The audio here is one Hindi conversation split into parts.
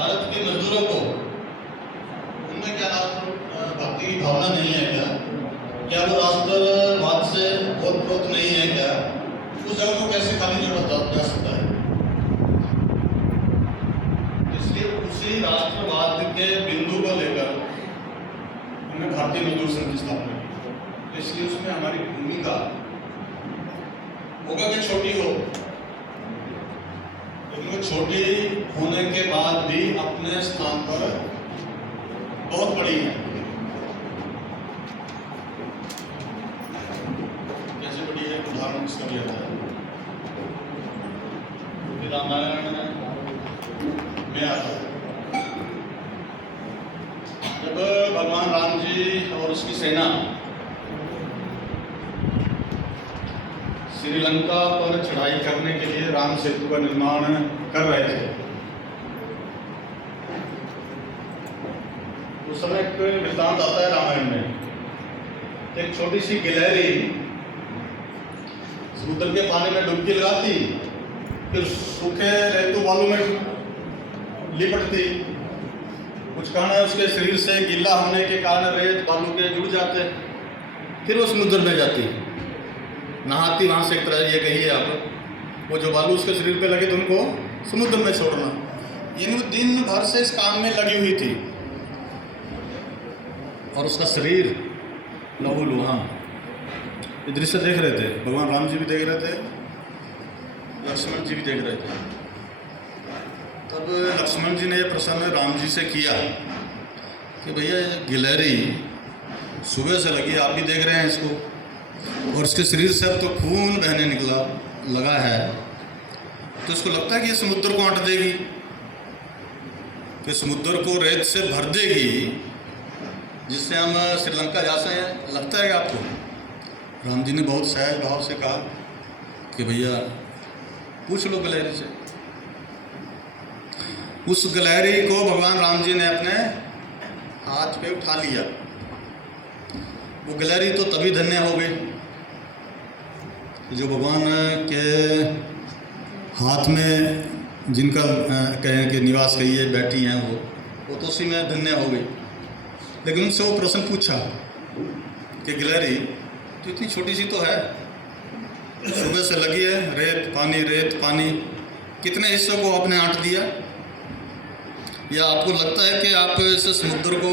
भारत के मजदूरों को उनमें क्या राष्ट्र भक्ति की भावना नहीं है क्या? क्या वो राष्ट्रवाद से ओतप्रोत नहीं है क्या? उस जगह को कैसे खाली जोड़ा जा सकता है? इसलिए उसी राष्ट्रवाद के बिंदु को लेकर हमने भारतीय मजदूर संघ की स्थापना की। इसलिए उसमें हमारी भूमिका होगा कि छोटी हो, लेकिन वो छोटी होने के बाद भी अपने स्थान पर बहुत बड़ी है। कैसे बड़ी है? उदाहरण इसका दिया था रामायण में आता है, जब भगवान राम जी और उसकी सेना श्रीलंका पर चढ़ाई करने के लिए राम सेतु का निर्माण कर रहे थे, उस समय एक वृत्तांत आता है रामायण में। एक छोटी सी गिलहरी समुद्र के पानी में डुबकी लगाती, फिर सूखे रेतू बालू में लिपटती। कुछ कारण उसके शरीर से गीला होने के कारण रेत बालू के जुड़ जाते, फिर वो समुद्र में जाती, नहाती वहाँ से। एक तरह ये कहिए आप, वो जो बालू उसके शरीर पे लगे तो उनको समुद्र में छोड़ना। यानी वो दिन भर से इस काम में लगी हुई थी और उसका शरीर लहूलुहान। ये दृश्य देख रहे थे, भगवान राम जी भी देख रहे थे, लक्ष्मण जी भी देख रहे थे। तब लक्ष्मण जी ने ये प्रश्न राम जी से किया कि भैया गिलहरी सुबह से लगी, आप भी देख रहे हैं इसको, और इसके शरीर से अब तो खून बहने लगा है, तो इसको लगता है कि ये समुद्र को आंट देगी, कि समुद्र को रेत से भर देगी जिससे हम श्रीलंका जा सकें, लगता है आपको? राम जी ने बहुत सहज भाव से कहा कि भैया पूछ लो गिलहरी से। उस गिलहरी को भगवान राम जी ने अपने हाथ पे उठा लिया। वो गिलहरी तो तभी धन्य हो गई जो भगवान के हाथ में जिनका कहें कि निवास कहिए बैठी हैं, वो तो उसी में धन्य हो गई। लेकिन उनसे वो प्रश्न पूछा कि गिलहरी तो इतनी छोटी सी तो है, सुबह से लगी है, रेत पानी, कितने हिस्सों को आपने आंट दिया? या आपको लगता है कि आप इस समुद्र को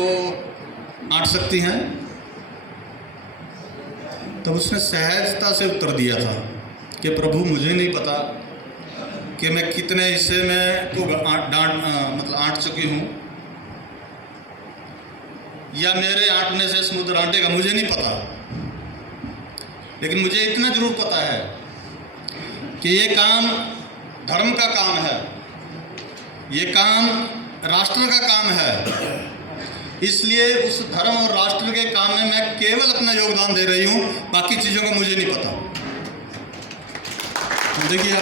आंट सकती हैं? तब उसने सहजता से उत्तर दिया था कि प्रभु मुझे नहीं पता कि मैं कितने हिस्से में को आंट चुकी हूँ, या मेरे आंटने से समुद्र आंटेगा, मुझे नहीं पता। लेकिन मुझे इतना जरूर पता है कि ये काम धर्म का काम है, ये काम राष्ट्र का काम है। इसलिए उस धर्म और राष्ट्र के काम में मैं केवल अपना योगदान दे रही हूँ, बाकी चीज़ों का मुझे नहीं पता। तो देखिए,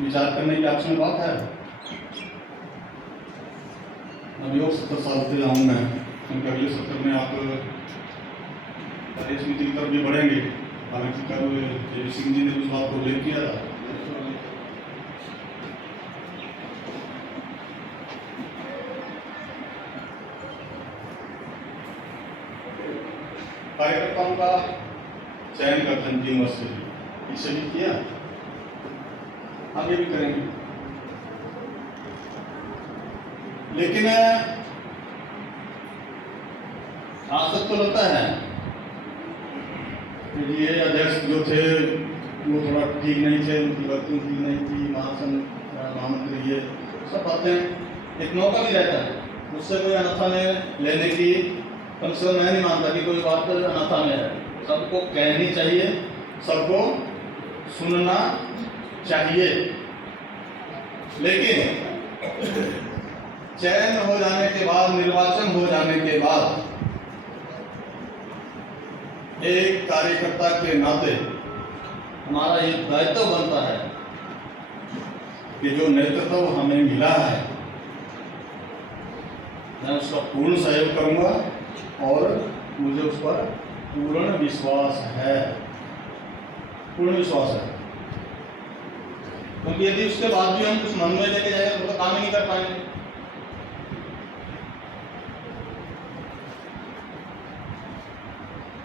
विचार करने की आपसे बात है। अभी और 70 साल से आऊँ मैं, क्योंकि अगले सत्र में आप समिति की तरफ भी बढ़ेंगे। हालांकि कल जे सिंह जी ने उस बात को उल्लेख किया था। कार्यकर्ताओं का चयन करते हैं 3 वर्ष से, इससे भी किया, आगे भी करेंगे। लेकिन आज तक तो लगता है कि ये अध्यक्ष जो थे वो थोड़ा ठीक नहीं थे, उनकी वर्किंग ठीक नहीं थी, महामंत्री, ये सब बातें एक मौका भी रहता है, मुझसे कोई अनाथा में लेने की कम से कम मैं नहीं मानता कि कोई बात अनाथा में है। सबको कहनी चाहिए, सबको सुनना चाहिए। लेकिन चयन हो जाने के बाद, निर्वाचन हो जाने के बाद, एक कार्यकर्ता के नाते हमारा ये दायित्व बनता है कि जो नेतृत्व हमें मिला है मैं उसका पूर्ण सहयोग करूंगा और मुझे उस पर पूर्ण विश्वास है, पूर्ण विश्वास है। क्योंकि यदि उसके बाद भी हम कुछ मन में लेके जाएंगे तो काम ही नहीं कर पाएंगे।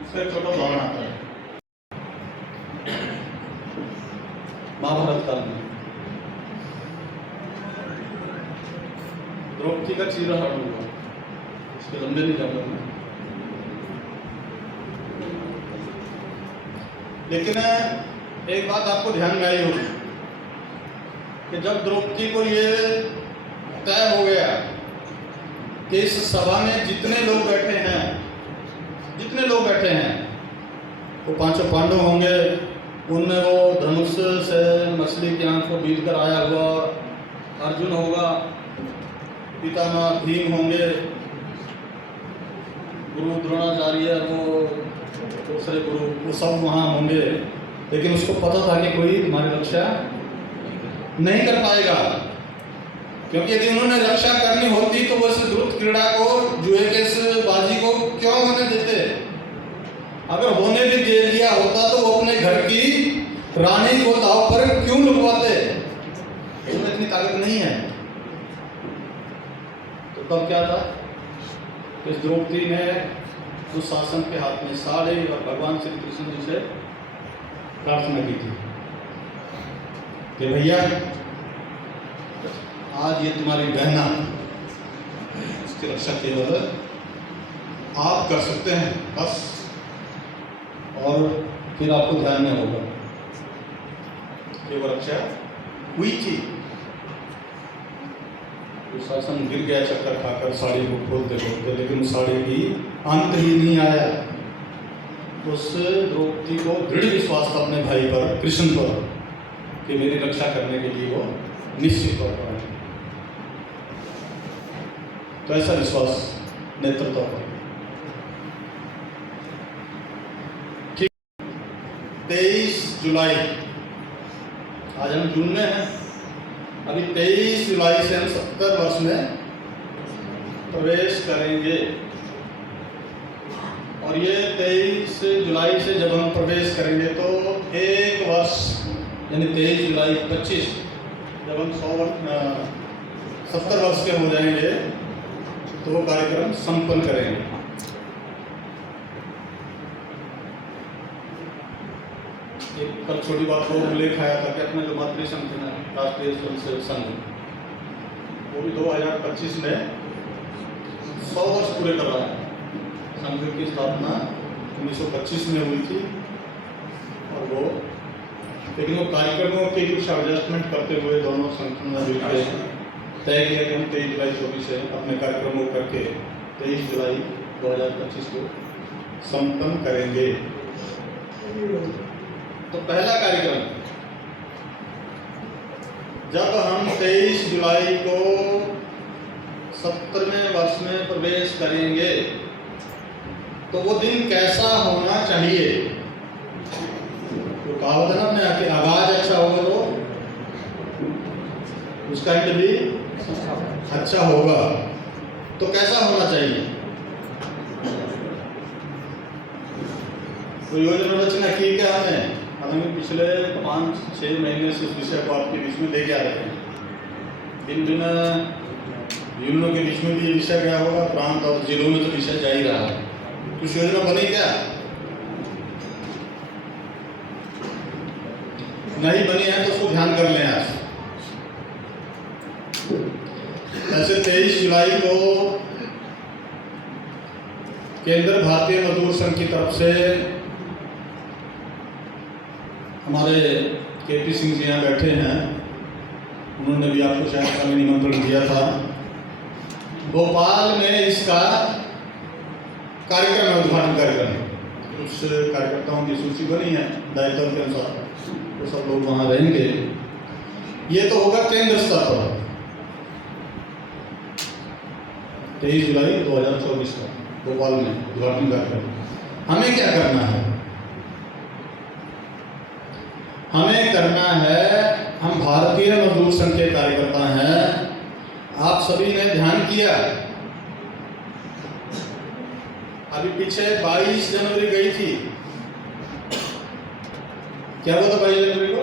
इसका एक छोटा उदाहरण आता है महाभारत काल में। द्रौपदी का चीरहरण हुआ, उसके लंबे नहीं जाऊंगा मैं, लेकिन एक बात आपको ध्यान में आई होगी कि जब द्रौपदी को ये तय हो गया कि इस सभा में जितने लोग बैठे हैं वो पांचों पांडव होंगे, उनमें वो धनुष से मछली की आंख को बीत कर आया हुआ अर्जुन होगा, पितामह भीम होंगे, गुरु द्रोणाचार्य और वो दूसरे गुरु, वो सब वहाँ होंगे, लेकिन उसको पता था कि कोई हमारी रक्षा नहीं कर पाएगा, क्योंकि यदि उन्होंने रक्षा करनी होती तो वो इस द्रुत क्रीड़ा को, जुए के इस बाजी को क्यों होने देते। अगर होने भी दे दिया होता तो वो अपने घर की रानी को दांव पर क्यों लुकवाते। उनमें इतनी ताकत नहीं है। तो तब क्या था, इस द्रौपदी ने उस शासन के हाथ में साड़े और भगवान श्री कृष्ण जी से प्रार्थना की थी कि भैया आज ये तुम्हारी बहना, इसकी रक्षा केवल आप कर सकते हैं बस, और फिर आपको ध्यान में होगा कि वो रक्षा हुई थी। शासन गिर गया चक्कर खाकर साड़ी को खोलते खोलते, लेकिन साड़ी की अंत ही नहीं आया। उस द्रौपदी को दृढ़ विश्वास था अपने भाई पर, कृष्ण पर, कि मेरी रक्षा करने के लिए वो निश्चित तौर पर आए। तो ऐसा विश्वास नेतृत्व पर। ठीक, 23 जुलाई, आज हम जून में हैं, अभी 23 जुलाई से हम 70 वर्ष में प्रवेश करेंगे। और ये 23 जुलाई से जब हम प्रवेश करेंगे तो एक वर्ष, यानी 23 जुलाई 25, जब हम 70 वर्ष के हो जाएंगे तो वो कार्यक्रम संपन्न करेंगे। एक कल छोटी बात को उल्लेख आया था कि अपने जो मातृ संघ थे ना, राष्ट्रीय स्वयंसेवक संघ, वो भी 2025 में 100 वर्ष पूरे कर रहा है। संघ की स्थापना 1925 में हुई थी, और वो, लेकिन वो कार्यक्रमों के कुछ एडजस्टमेंट करते हुए दोनों संगठनों ने मिलकर तय किया कि हम 23 जुलाई 24 से अपने कार्यक्रमों करके 23 जुलाई 2025 को संपन्न करेंगे। तो पहला कार्यक्रम, जब हम 23 जुलाई को 70वें वर्ष में प्रवेश करेंगे तो वो दिन कैसा होना चाहिए। तो कहावत है ना अपने आके, आगाज अच्छा होगा तो उसका एंड भी अच्छा होगा। तो कैसा होना चाहिए, तो योजना रचना की क्या हमने पिछले 5-6 महीने से इस विषय को आपके बीच में लेके आ रहे हैं। दिन दिन यूनियनों के बीच में भी विषय गया होगा, प्रांत और जिलों में तो विषय जा ही रहा है। कुछ योजना बनी क्या, नहीं बनी है तो उसको ध्यान कर लें आज। ऐसे 23 जुलाई को केंद्र भारतीय मजदूर संघ की तरफ से हमारे केपी सिंह जी यहाँ बैठे हैं, उन्होंने भी आपको शायद कल निमंत्रण दिया था। भोपाल में इसका कार्यक्रम है, उद्घाटन कार्यक्रम। उस कार्यकर्ताओं की सूची बनी है दायित्व के अनुसार, तो सब लोग वहाँ रहेंगे। ये तो होगा केंद्र स्तर पर 23 जुलाई 2024 का भोपाल में उद्घाटन कार्यक्रम। हमें क्या करना है, हमें करना है, हम भारतीय मजदूर संघ के कार्यकर्ता हैं। आप सभी ने ध्यान किया, अभी पीछे 22 जनवरी गई थी, क्या हुआ था 22 जनवरी को?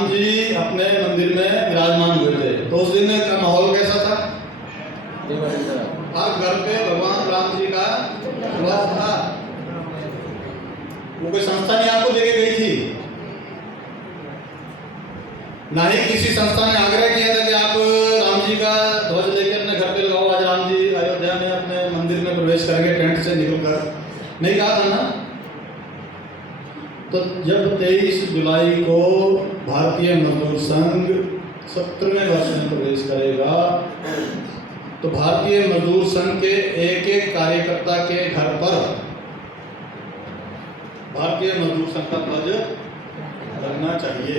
राम जी अपने मंदिर में विराजमान हुए थे, तो उस दिन का माहौल कैसा था? हर घर पे भगवान राम जी का निवास था। वो कोई संस्था नहीं आपको देके गई थी, ना ही किसी संस्था ने आग्रह किया था कि आप राम जी का ध्वज लेकर अपने घर पे लगाओ, आज राम जी अयोध्या में अपने मंदिर में प्रवेश करेंगे टेंट से निकलकर, नहीं कहा था ना। तो जब 23 जुलाई को भारतीय मजदूर संघ 17वें वर्ष में प्रवेश करेगा, तो भारतीय मजदूर संघ के एक एक कार्यकर्ता के घर पर भारतीय मजदूर संघ का ध्वज लगना चाहिए।